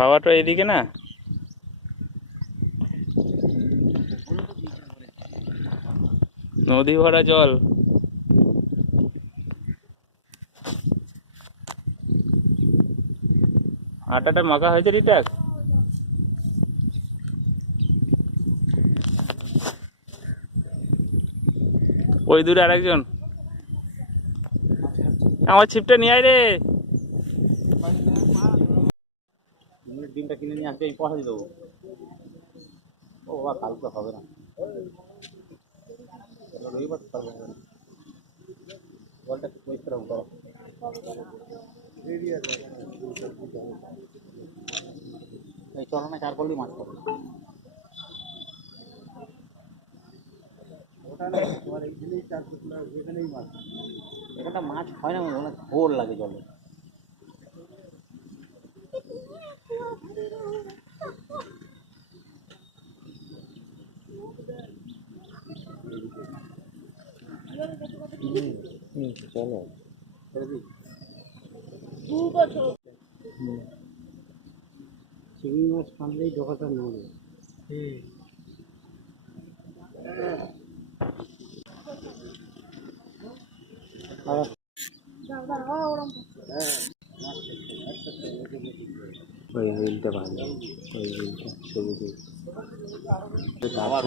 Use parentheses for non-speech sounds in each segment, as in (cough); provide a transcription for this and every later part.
হাওয়াটা এদিকে না? নদী ভরা জল। আটাটা মাখা হয়েছে রিটাক ওই দূরে আরেকজন। আমার ছিপটা নিয়ে আয় রে। ডিমটা কিনে নিয়ে আসবে এই পয়সা দিয়ে দেবো। ও বাবা কালকে হবে না। চলো রবিবার তো পারব না। জলটা একটু পরিষ্কার করো। এই চলো না, চার করলেই মাছ পাবো এখানটা মাছ হয় না অনেক ঘোর লাগে জলে। চলো চিংড়ি মাছ কামড়েই ডোকাটা নড়ে আবার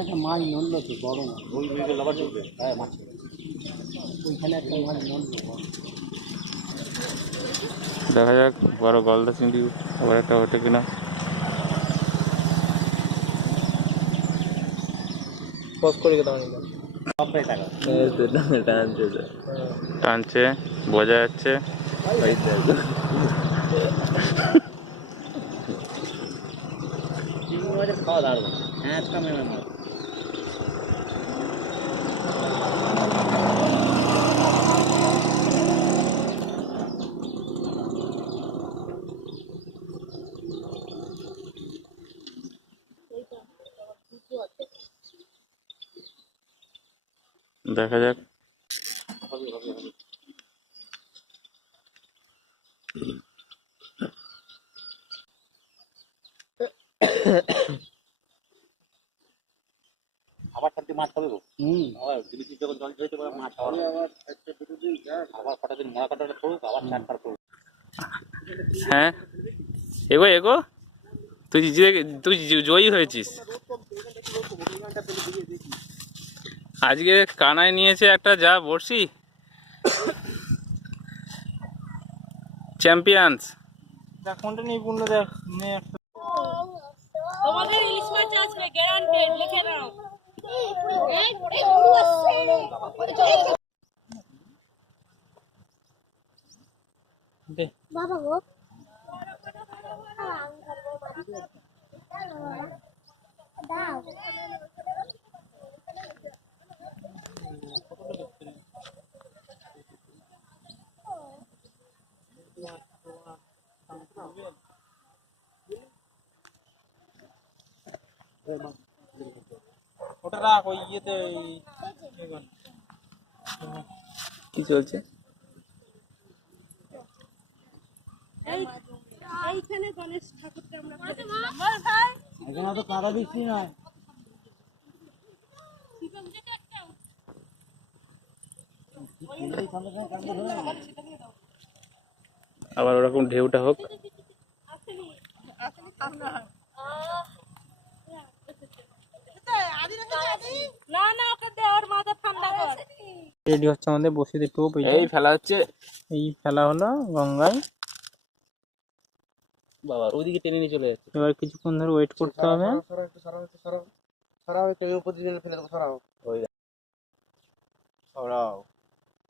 একটা মাছ নড়লো তো বড় মাছ লাবার চলবে হ্যাঁ মাছ ওইখানে একটা মাছ নড়লো বড়। দেখা যাক বড় গলদা চিংড়ি আবার একটা ওঠে কিনা। টানছে টানছে বোঝা যাচ্ছে। মাছের খাওয়া দাঁড়াবো হ্যাঁ দেখা যাক। আবার মাছ খাবে হুম আবার বিলিতি যখন জল ছেড়ে দেবে মাছ আবার আবার কটা দিন মরা কাটাটা পড়ুক আবার চার কার পড়ুক। হ্যাঁ। এগো এগো। তুই তুই জয়ী হয়েছিস। আজকে কানায় নিয়েছে একটা যা বড়শি। চ্যাম্পিয়ন্স কোনটা নিয়ে পূর্ণ দেখ নে তোমাদের ইলিশ মাছ আসবে গ্যারান্টেড লিখে নাও বাবা গো। দাও ওটা রাখ ওই ইয়েতে ওই কি চলছে? এইখানে গণেশ ঠাকুরকে আমরা এখানে তো কাদা বৃষ্টি নয়। আবার ওরকম ঢেউটা হোক। না না ওকে দে ওর মাথা ঠান্ডা কর। রেডি হচ্ছে আমাদের বসিতে টোপ এই ফেলা হচ্ছে। এই ফেলা হলো গঙ্গায়। বাবা ওইদিকে টেনে নিয়ে চলে যাচ্ছে। এবার কিছুক্ষণ ধরে ওয়েট করতে হবে।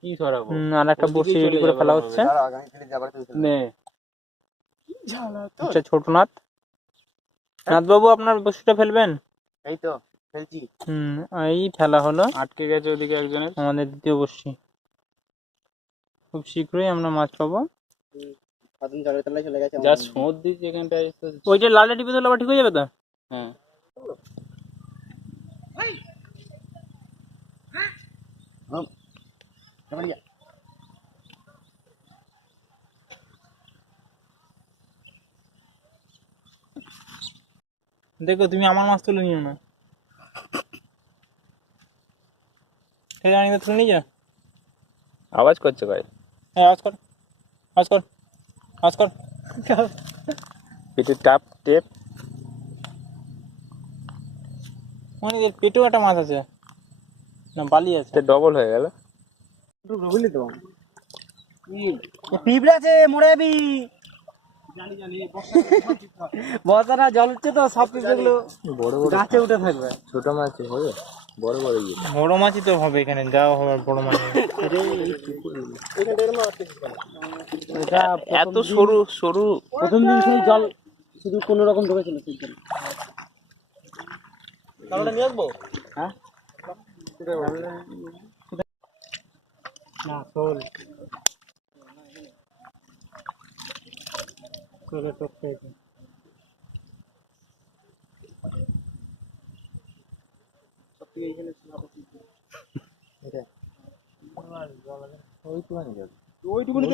কি হুম, আর একটা বসি রেডি করে ফেলা হচ্ছে। নে। আচ্ছা ছোট নাথ নাথ বাবু আপনার বসিটা ফেলবেন? এই তো ফেলছি। হুম এই ফেলা হলো। আটকে গেছে ওদিকে একজনের। আমাদের দ্বিতীয় বসি খুব শীঘ্রই আমরা মাছ পাবো। কদিন জলের তলায় চলে গেছে যা সোঁত দিচ্ছে ওইটা লালে টিপে দিলে আবার ঠিক হয়ে যাবে তো? হ্যাঁ। আমাদের দেখো তুমি আমার মাছ তুলে নিও না। ঠিক আছে তুলে নিয়ে যা। আওয়াজ করছে ভাই। হ্যাঁ আজ কর। আজ কর। আজ কর। পেটে টাপ টেপ। মানে পেটেও একটা মাছ আছে। না বালি আছে। ডবল হয়ে গেল। বুঝলি তো? মরে যাবি (laughs) বর্ষা না জল হচ্ছে তো সব পিঁপড়ে বড় বড় গাছে উঠে থাকবে। ছোট মাছ হবে বড় বড় ইয়ে। বড় মাছই তো হবে এখানে যাও হবে বড় মাছ। এত সরু সরু। প্রথম দিন শুধু জল শুধু কোনো রকম ঢুকেছিল সেই তাহলে নিয়ে আসব? হ্যাঁ। না শোল। শোলে টক খেয়েছে ওইটুকুনি